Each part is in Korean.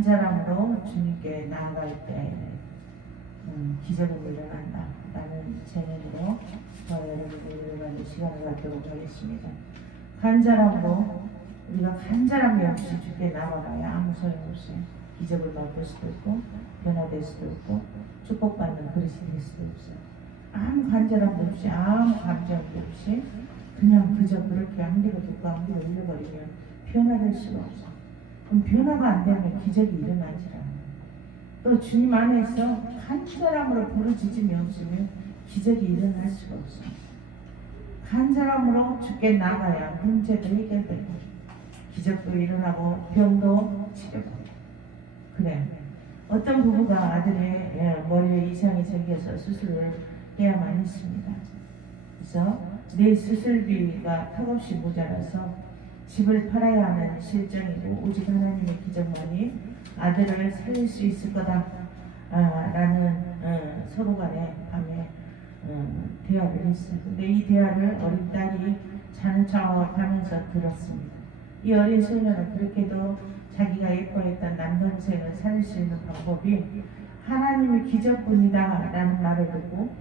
간절함으로 주님께 나아갈 때 기적은 일어난다 라는 제목으로 여러분들 일어나는 시간을 갖도록 하겠습니다. 간절함으로 우리가 간절함이 없이 주께 나아가야 아무 소용없어요. 기적을 맛볼 수도 없고 변화될 수도 없고 축복받는 그릇이 될 수도 없어요. 아무 간절함도 없이 아무 감정도 없이 그냥 그저 그렇게 한 귀로 듣고 한 귀로 흘려버리면 변화될 수가 없어. 그럼 변화가 안 되면 기적이 일어나지 않아요. 또 주님 안에서 간절함으로 부르짖음이 없으면 기적이 일어날 수가 없어. 간절함으로 주께 나가야 문제도 해결되고 기적도 일어나고 병도 치료되고. 그래, 어떤 부부가 아들의 머리에 이상이 생겨서 수술을 해야만 했습니다. 그래서 내 수술비가 턱없이 모자라서 집을 팔아야 하는 실정이고 오직 하나님의 기적만이 아들을 살릴 수 있을 거다 라는 서로 간에 밤에 대화를 했어요. 근데 이 대화를 어린 딸이 자는 척 하면서 들었습니다. 이 어린 소녀는 그렇게도 자기가 예뻐했던 남동생을 살릴 수 있는 방법이 하나님의 기적뿐이다 라는 말을 듣고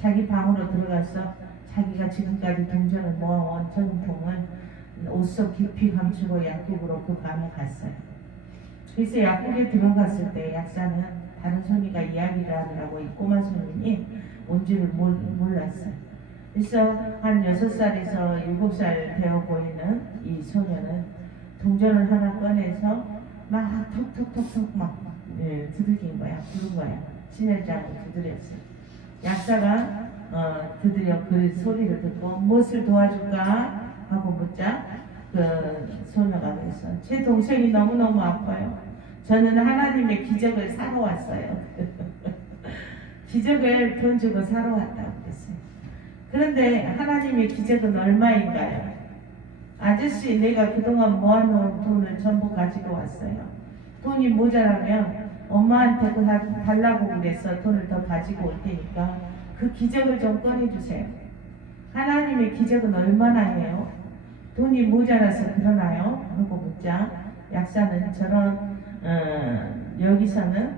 자기 방으로 들어가서 자기가 지금까지 동전을 모아온 전통을 옷 속 깊이 감추고 약국으로 그 밤에 갔어요. 그래서 약국에 들어갔을 때 약사는 다른 손이가 이야기를 하느라고 이 꼬마 손님이 뭔지를 몰랐어요. 그래서 한 6살에서 7살 되어 보이는 이 소녀는 동전을 하나 꺼내서 막 톡톡톡톡 막 두들긴 거야. 부른 거야. 신혈장을 두드렸어요. 약사가 드디어 그 소리를 듣고 무엇을 도와줄까 하고 묻자 그 소녀가 그래서 제 동생이 너무너무 아파요. 저는 하나님의 기적을 사러 왔어요. 기적을 돈 주고 사러 왔다고 그랬어요. 그런데 하나님의 기적은 얼마인가요? 아저씨, 내가 그동안 모아놓은 돈을 전부 가지고 왔어요. 돈이 모자라면 엄마한테 달라고 그래서 돈을 더 가지고 올 테니까 그 기적을 좀 꺼내주세요. 하나님의 기적은 얼마나 해요? 돈이 모자라서 그러나요? 하고 묻자 약사는 저런 여기서는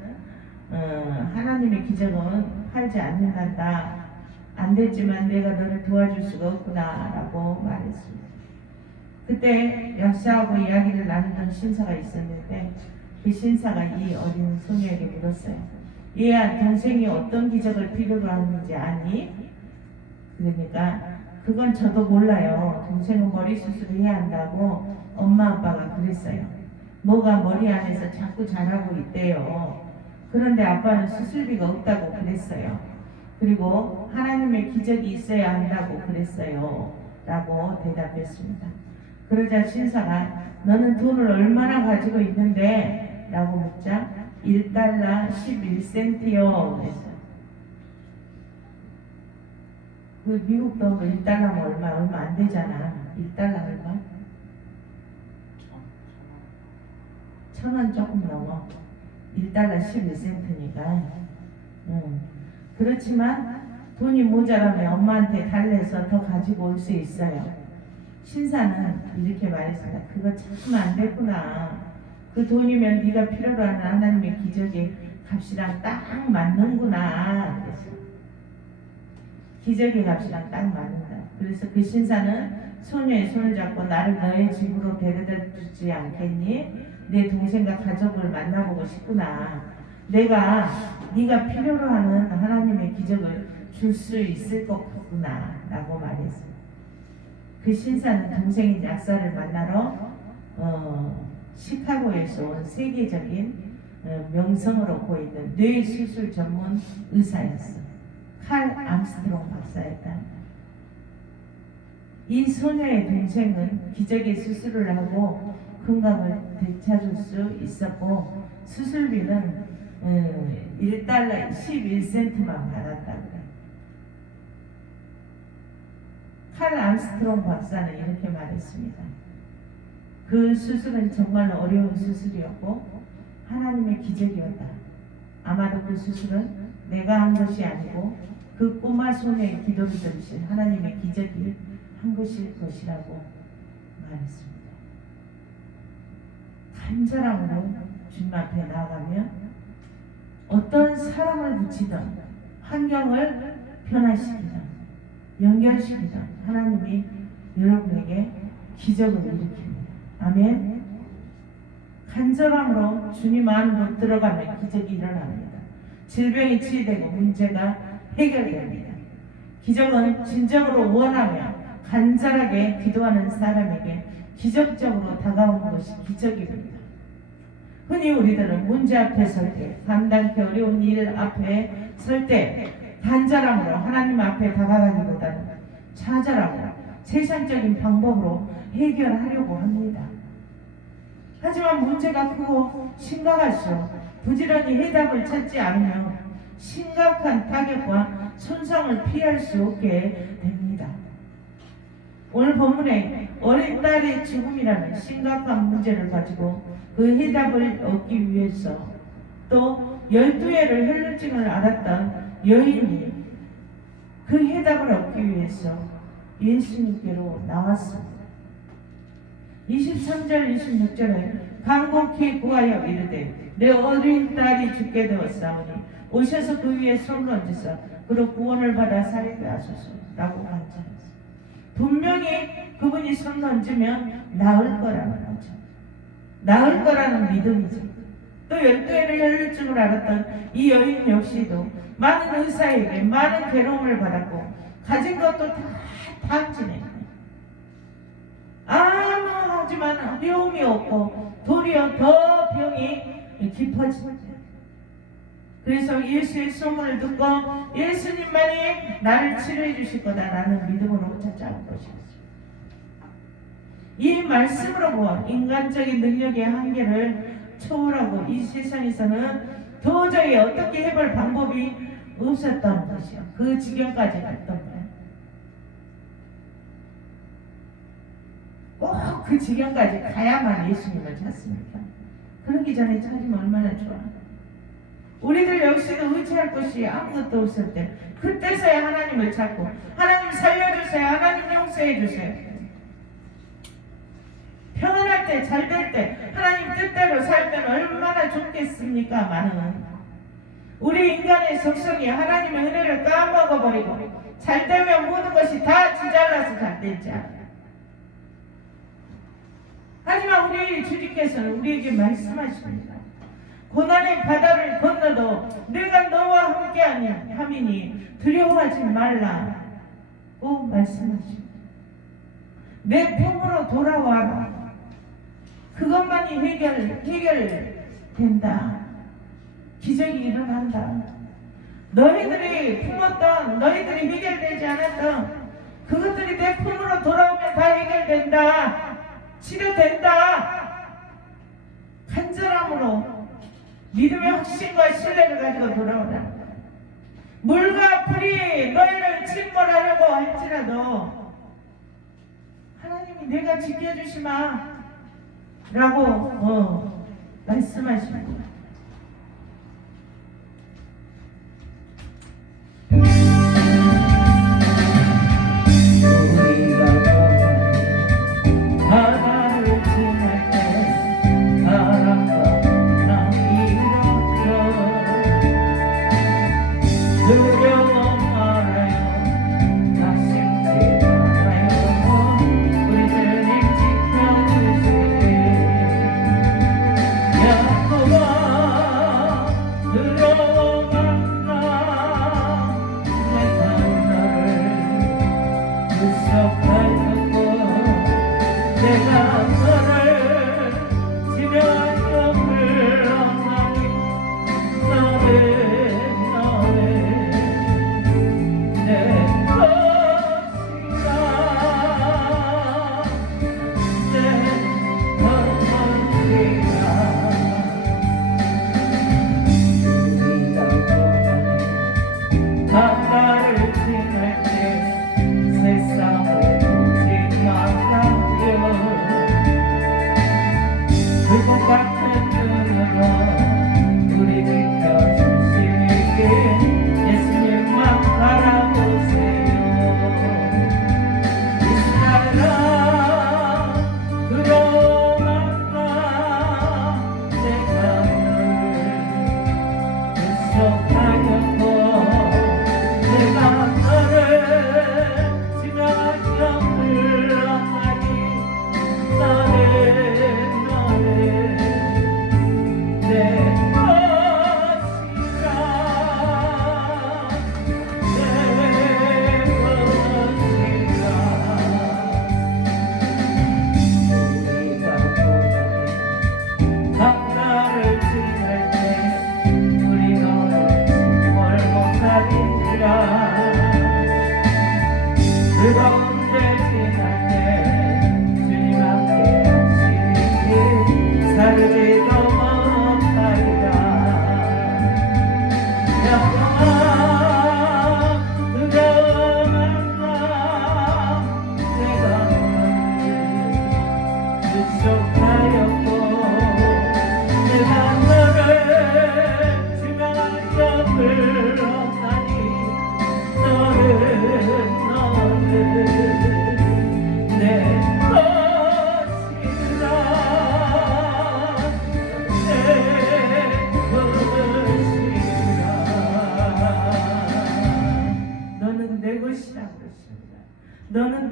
하나님의 기적은 팔지 않는단다. 안 됐지만 내가 너를 도와줄 수가 없구나 라고 말했습니다. 그때 약사하고 이야기를 나누던 신사가 있었는데 그 신사가 이 어린 소녀에게 물었어요. 얘야, 동생이 어떤 기적을 필요로 하는지 아니? 그러니까 그건 저도 몰라요. 동생은 머리 수술을 해야 한다고 엄마 아빠가 그랬어요. 뭐가 머리 안에서 자꾸 자라고 있대요. 그런데 아빠는 수술비가 없다고 그랬어요. 그리고 하나님의 기적이 있어야 한다고 그랬어요. 라고 대답했습니다. 그러자 신사가 너는 돈을 얼마나 가지고 있는데? 라고 묻자 1달러 11센트요. 그랬어요. 그 미국 돈 1달러면 얼마 안 되잖아. 1달러 얼마? 1,000원 조금 넘어. 1달러 11센트니까. 그렇지만 돈이 모자라면 엄마한테 달래서 더 가지고 올 수 있어요. 신사는 이렇게 말했습니다. 그거 참 안 됐구나. 그 돈이면 네가 필요로 하는 하나님의 기적의 값이랑 딱 맞는구나. 그랬어요. 기적의 값이랑 딱 맞는다. 그래서 그 신사는 소녀의 손을 잡고 나를 너의 집으로 데려다 주지 않겠니? 내 동생과 가족을 만나보고 싶구나. 내가 네가 필요로 하는 하나님의 기적을 줄 수 있을 것 같구나 라고 말했어요. 그 신사는 동생인 약사를 만나러 시카고에서 온 세계적인 명성으로 보이는 뇌수술 전문 의사였어. 칼 암스트롱 박사였다. 이 소녀의 동생은 기적의 수술을 하고 건강을 되찾을 수 있었고 수술비는 1달러 11센트만 받았다고 그래. 칼 암스트롱 박사는 이렇게 말했습니다. 그 수술은 정말 어려운 수술이었고 하나님의 기적이었다. 아마도 그 수술은 내가 한 것이 아니고 그 꼬마 소녀의 기도를 들으신 하나님의 기적이 한 것일 것이라고 말했습니다. 간절함으로 주님 앞에 나아가면 어떤 사람을 붙이든 환경을 변화시키든 연결시키든 하나님이 여러분에게 기적을 일으킵니다. 아멘. 간절함으로 주님 안으로 들어가면 기적이 일어납니다. 질병이 치유되고 문제가 해결됩니다. 기적은 진정으로 원하며 간절하게 기도하는 사람에게 기적적으로 다가오는 것이 기적입니다. 흔히 우리들은 문제 앞에 설 때, 감당하기 어려운 일 앞에 설 때 간절함으로 하나님 앞에 다가가기보다는 좌절하고 세상적인 방법으로 해결하려고 합니다. 하지만 문제가 크고 심각할수록 부지런히 해답을 찾지 않으면 심각한 타격과 손상을 피할 수 없게 됩니다. 오늘 본문에 어린 딸의 죽음이라는 심각한 문제를 가지고 그 해답을 얻기 위해서 또 12회를 혈루증을 앓았던 여인이 그 해답을 얻기 위해서 예수님께로 나왔습니다. 23절 26절에 간곡히 구하여 이르되 내 어린 딸이 죽게 되었사오니 오셔서 그 위에 손을 얹으사 그로 구원을 받아 살게 하소서 라고 간청했습니다. 분명히 그분이 손을 얹으면 나을 거라는 거죠. 나을 거라는 믿음이죠. 또 12회를 혈루증을 앓았던 이 여인 역시도 많은 의사에게 많은 괴로움을 받았고 가진 것도 다 탕진해. 하지만 어려움이 없고 도리어 더 병이 깊어집니다. 그래서 예수의 소문을 듣고 예수님만이 나를 치료해 주실 거다라는 믿음으로 찾아온 것이었습니다. 이 말씀으로 보아 인간적인 능력의 한계를 초월하고 이 세상에서는 도저히 어떻게 해볼 방법이 없었던 것이요. 그 지경까지 갔던 거예요. 꼭 그 지경까지 가야만 예수님을 찾습니다. 그러기 전에 찾으면 얼마나 좋아. 우리들 역시도 의지할 것이 아무것도 없을 때 그때서야 하나님을 찾고 하나님 살려주세요. 하나님 용서해주세요. 평안할 때, 잘 될 때 하나님 뜻대로 살면 얼마나 좋겠습니까? 많은 우리 인간의 속성이 하나님의 은혜를 까먹어버리고 잘 되면 모든 것이 다 지잘나서 잘 되지 않아요. 하지만 우리 주님께서는 우리에게 말씀하십니다. 고난의 바다를 건너도 내가 너와 함께하니 두려워하지 말라고 말씀하십니다. 내 품으로 돌아와라. 그것만이 해결된다. 기적이 일어난다. 너희들이 품었던, 너희들이 해결되지 않았던 그것들이 내 품으로 돌아오면 다 해결된다. 치료된다. 간절함으로 믿음의 확신과 신뢰를 가지고 돌아오라. 물과 불이 너희를 침몰하려고 할지라도 하나님이 내가 지켜주시마 라고 말씀하십니다. 야곱아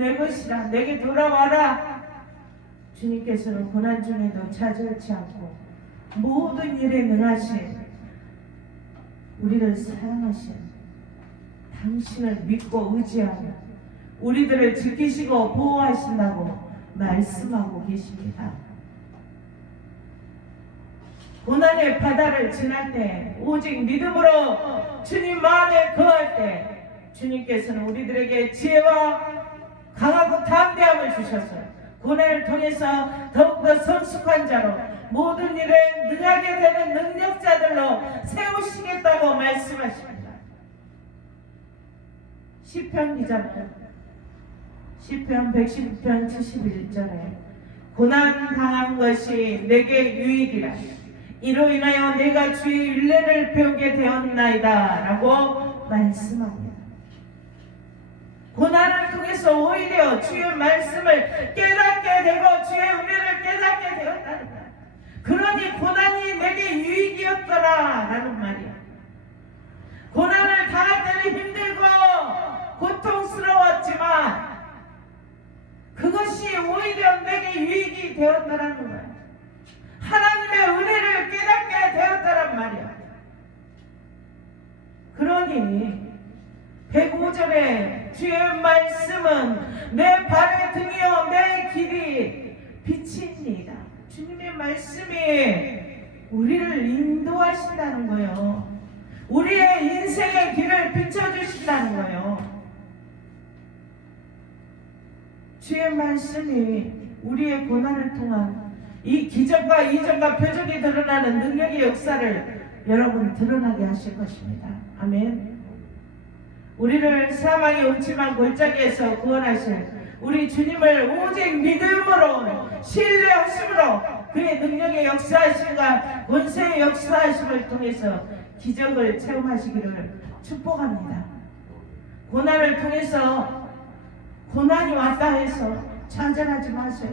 내 것이라 내게 돌아와라. 주님께서는 고난 중에도 좌절치 않고 모든 일에 능하신 우리를 사랑하신 당신을 믿고 의지하며 우리들을 지키시고 보호하신다고 말씀하고 계십니다. 고난의 바다를 지날 때 오직 믿음으로 주님 안에 거할 때 주님께서는 우리들에게 지혜와 강하고 담대함을 주셔서 고난을 통해서 더욱더 성숙한 자로 모든 일에 능하게 되는 능력자들로 세우시겠다고 말씀하십니다. 시편 기자는 시편 119편 71절에 고난 당한 것이 내게 유익이라 이로 인하여 내가 주의 율례를 배우게 되었나이다 라고 말씀합니다. 고난을 통해서 오히려 주의 말씀을 깨닫게 되고 주의 은혜를 깨닫게 되었다는 거야. 그러니 고난이 내게 유익이었더라 라는 말이야. 고난을 당할 때는 힘들고 고통스러웠지만 그것이 오히려 내게 유익이 되었다라는 거야. 하나님의 은혜를 깨닫게 되었다란 말이야. 그러니 105절에 주의 말씀은 내 발의 등이요 내 길이 빛입니다. 주님의 말씀이 우리를 인도하신다는 거예요. 우리의 인생의 길을 비춰주신다는 거예요. 주의 말씀이 우리의 고난을 통한 이 기적과 이적과 표적이 드러나는 능력의 역사를 여러분 드러나게 하실 것입니다. 아멘. 우리를 사망의 음침한 골짜기에서 구원하실 우리 주님을 오직 믿음으로 신뢰하심으로 그의 능력의 역사하심과 권세의 역사하심을 통해서 기적을 체험하시기를 축복합니다. 고난을 통해서 고난이 왔다 해서 좌절하지 마세요.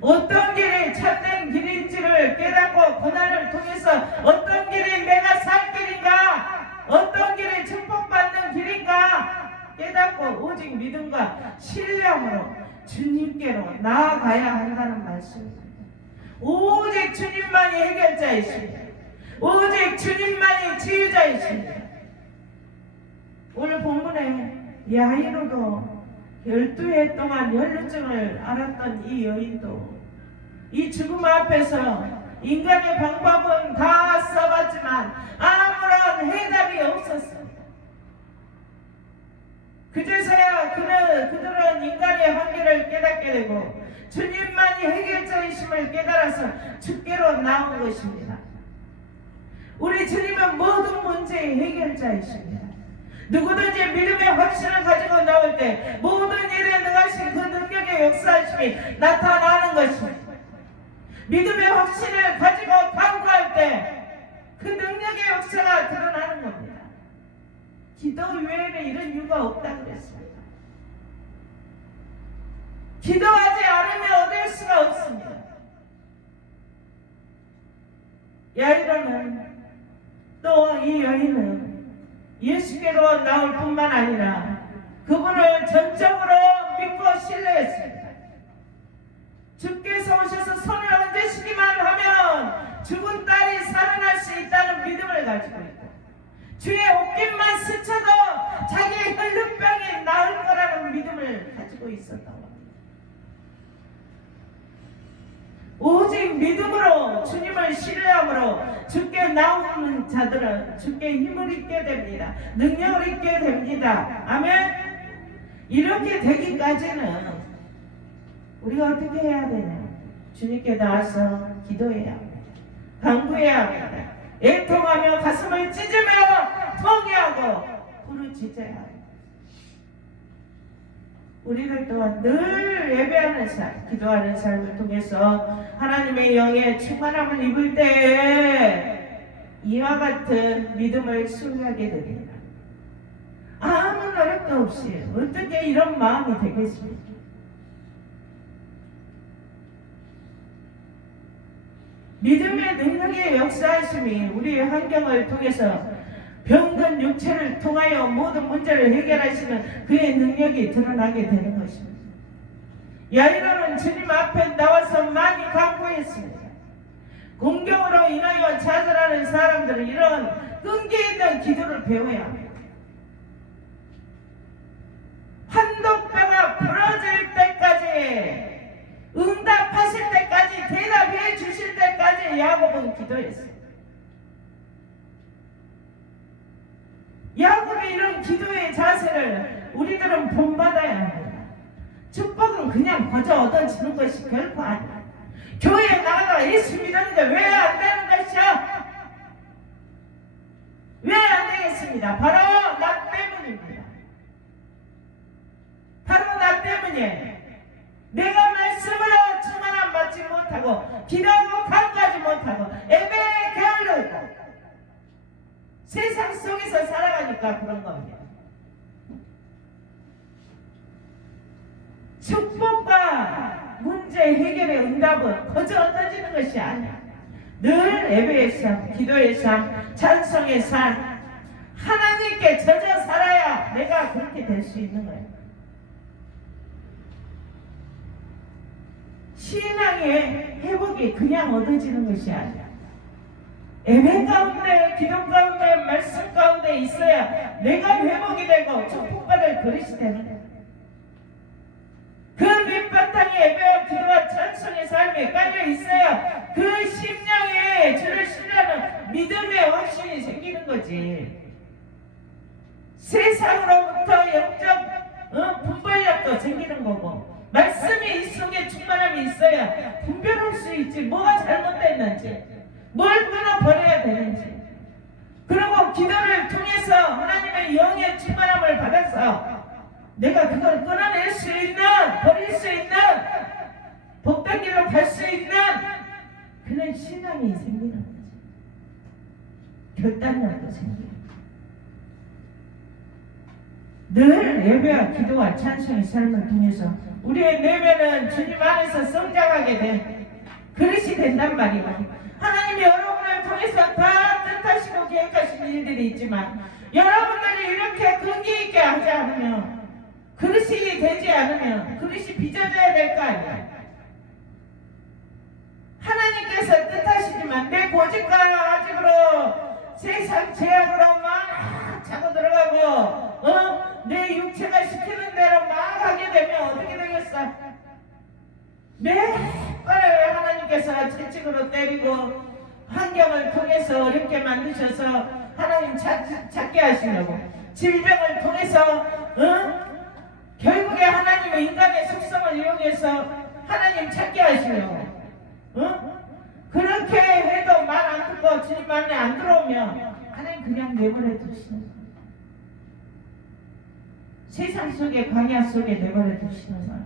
어떤 길이 참된 길인지를 깨닫고 고난을 통해서 어떤 길이 내가 살 길인가, 어떤 길이 축복받는 길인가 깨닫고 오직 믿음과 신뢰함으로 주님께로 나아가야 한다는 말씀입니다. 오직 주님만이 해결자이십니다. 오직 주님만이 치유자이십니다. 오늘 본문에 야이로도 12해 동안 혈루증을 앓았던 이 여인도 이 죽음 앞에서 인간의 방법은 다 써봤지만 아무런 해답이 없었습니다. 그제서야 그들은 인간의 한계를 깨닫게 되고 주님만이 해결자이심을 깨달아서 주께로 나온 것입니다. 우리 주님은 모든 문제의 해결자이십니다. 누구든지 믿음의 확신을 가지고 나올 때 모든 일에 능하신 그 능력의 역사하심이 나타나는 것입니다. 믿음의 확신을 가지고 간구할 때 그 능력의 역사가 드러나는 겁니다. 기도 외에는 이런 이유가 없다고 그랬습니다. 기도하지 않으면 얻을 수가 없습니다. 야이로는 또 이 여인은 예수께로 나올 뿐만 아니라 그분을 전적으로 믿고 신뢰했습니다. 주께서 오셔서 손을 얹으시기만 하면 죽은 딸이 살아날 수 있다는 믿음을 가지고 있고 주의 옷깃만 스쳐도 자기의 혈루병이 나을 거라는 믿음을 가지고 있었다고 합니다. 오직 믿음으로 주님을 신뢰함으로 주께 나오는 자들은 주께 힘을 입게 됩니다. 능력을 입게 됩니다. 아멘. 이렇게 되기까지는 우리가 어떻게 해야 되냐? 주님께 나와서 기도해야 합니다. 간구해야 합니다. 애통하며 가슴을 찢으며 통회하고 부르짖어야 합니다. 우리들 또한 늘 예배하는 삶, 기도하는 삶을 통해서 하나님의 영의 충만함을 입을 때에 이와 같은 믿음을 소유하게 됩니다. 아무 노력도 없이 어떻게 이런 마음이 되겠습니까? 믿음의 능력의 역사하심이 우리의 환경을 통해서 병든 육체를 통하여 모든 문제를 해결하시는 그의 능력이 드러나게 되는 것입니다. 야이로는 주님 앞에 나와서 많이 간구했습니다. 공경으로 인하여 좌절하는 사람들은 이런 끈기 있는 기도를 배워야 합니다. 한독뼈가 부러질 때까지, 응답하실 때까지, 대답해 주실 때까지 야곱은 기도했어요. 야곱의 이런 기도의 자세를 우리들은 본받아야 합니다. 축복은 그냥 거저 얻어지는 것이 결코 아니야. 교회에 나가다가 예수 믿었는데 왜 안 되는 것이야? 왜 안 되겠습니다? 바로 나 때문입니다. 바로 나 때문이에요. 내가 말씀으로 충만함 받지 못하고 기도하고 간구하지 못하고 예배에 게을르고 세상 속에서 살아가니까 그런 겁니다. 축복과 문제 해결의 응답은 거저 얻어지는 것이 아니야. 늘 예배의 삶, 기도의 삶, 찬송의 삶, 하나님께 젖어 살아야 내가 그렇게 될 수 있는 거예요. 신앙의 회복이 그냥 얻어지는 것이 아니야. 예배 가운데, 기도 가운데, 말씀 가운데 있어야 내가 회복이 되고 축복받을 그릇이 되는 거야. 그 밑바탕에 예배와 기도와 찬송의 삶이 깔려 있어야 그 심령에 주를 신뢰하는 믿음의 확신이 생기는 거지. 세상으로부터 영적 분별력도 생기는 거고, 말씀이 이 속에 충만함이 있어야 분별할 수 있지. 뭐가 잘못됐는지, 뭘 끊어버려야 되는지. 그리고 기도를 통해서 하나님의 영의 충만함을 받아서 내가 그걸 끊어낼 수 있는, 버릴 수 있는, 복된 길로 갈 수 있는 그런 신앙이 생기는 거지. 결단력도 생기는 거지. 늘 예배와 기도와 찬송의 삶을 통해서 우리의 내면은 주님 안에서 성장하게 된 그릇이 된단 말이에요. 하나님이 여러분을 통해서 다 뜻하시고 계획하시는 일들이 있지만 여러분들이 이렇게 끈기 있게 하지 않으면, 그릇이 되지 않으면 그릇이 빚어져야 될 거 아니야. 하나님께서 뜻하시지만 내 고집과 아직으로 세상 제약으로 막 차고 들어가고 내 육체가 시키는 대로 막 하게 되면 어떻게 되겠어? 매번 하나님께서 채찍으로 때리고 환경을 통해서 어렵게 만드셔서 하나님 찾게 하시려고, 질병을 통해서 결국에 하나님은 인간의 속성을 이용해서 하나님 찾게 하시려고, 그렇게 해도 말 안 듣고 주님 안에 안 들어오면 하나님 그냥 내버려 두시는 거예요. 세상 속에, 광야 속에 내버려 두시는 거예요.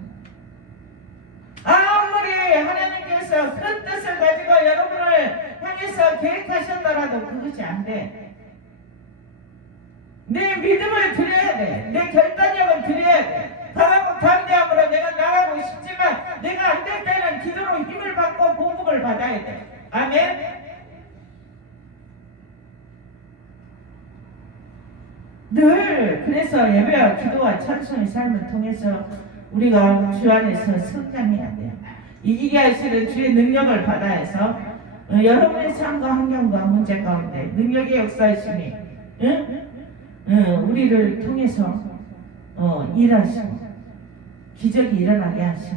아무리 하나님께서 큰 뜻을 가지고 여러분을 향해서 계획하셨더라도 그것이 안 돼. 내 믿음을 드려야 돼. 내 결단력을 드려야 돼. 강하고 담대함으로 내가 나가고 싶지만 내가 안 될 때는 기도로 힘을 받고 보복을 받아야 돼. 아멘. 늘 그래서 예배와 기도와 찬송의 삶을 통해서 우리가 주 안에서 성장해야 돼요. 이기게 하시는 주의 능력을 받아서 여러분의 삶과 환경과 문제 가운데 능력의 역사이시니 우리를 통해서 일하시고 기적이 일어나게 하시고,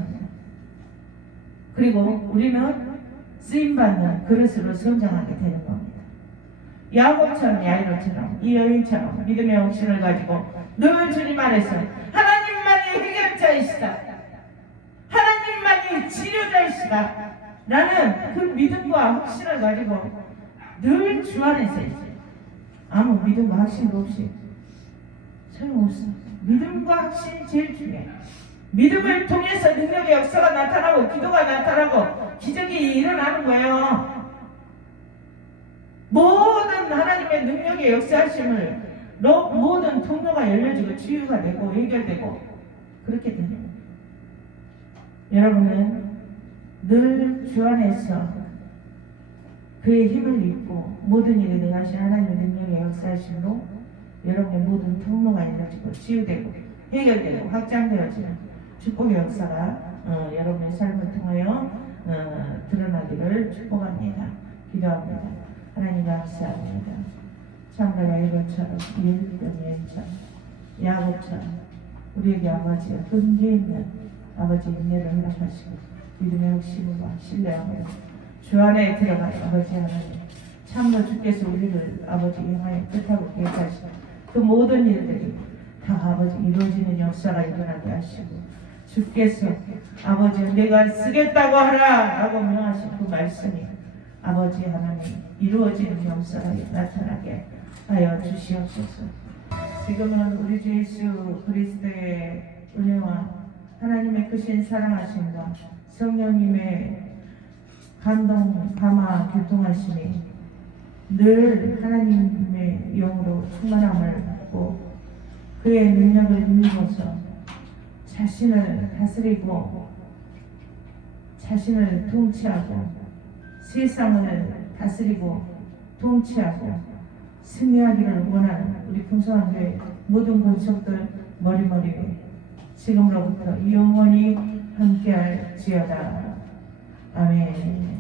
그리고 우리는 쓰임받는 그릇으로 성장하게 되는 겁니다. 야곱처럼, 야이로처럼, 이 여인처럼 믿음의 확신을 가지고 늘 주님 안에서 하나님만이 해결자이시다, 하나님만이 치료자이시다 라는 그 믿음과 확신을 가지고 늘 주 안에서 있어요. 아무 믿음과 확신도 없이 소용없어. 믿음과 확신이 제일 중요해. 믿음을 통해서 능력의 역사가 나타나고 기도가 나타나고 기적이 일어나는 거예요. 모든 하나님의 능력의 역사하심을 모든 통로가 열려지고 치유가 되고 해결되고 그렇게 되는 거예요. 여러분은 늘 주 안에서 그의 힘을 입고 모든 일에 능하신 하나님의 능력의 역사하심으로 여러분의 모든 통로가 열려지고 치유되고 해결되고 확장되어지는 축복의 역사가 여러분의 삶을 통하여 드러나기를 축복합니다. 기도합니다. 하나님 감사합니다. 참가와 이것처럼 예루살렘처럼 야곱처럼 우리에게 아버지의 끈기 있는 아버지의 은혜를 허락하시고 믿음의 욕심과 신뢰함으로 주 안에 들어가요. 아버지 하나님 참으로 주께서 우리를 아버지 향하여 뜻하고 계획하시고 그 모든 일들이 다 아버지 이루어지는 역사가 일어나게 하시고 주께서 아버지 내가 쓰겠다고 하라 라고 명하신 그 말씀이 아버지 하나님 이루어지는 역사가 나타나게 하여 주시옵소서. 지금은 우리 주 예수 그리스도의 은혜와 하나님의 크신 사랑하심과 성령님의 감동, 감화, 교통하심이 늘 하나님의 영으로 충만함을 받고 그의 능력을 힘입어서 자신을 다스리고 자신을 통치하고 세상을 다스리고 통치하고 승리하기를 원하는 우리 풍성한 교회 모든 권속들 머리머리에 지금으로부터 영원히 함께할지어다. 아멘.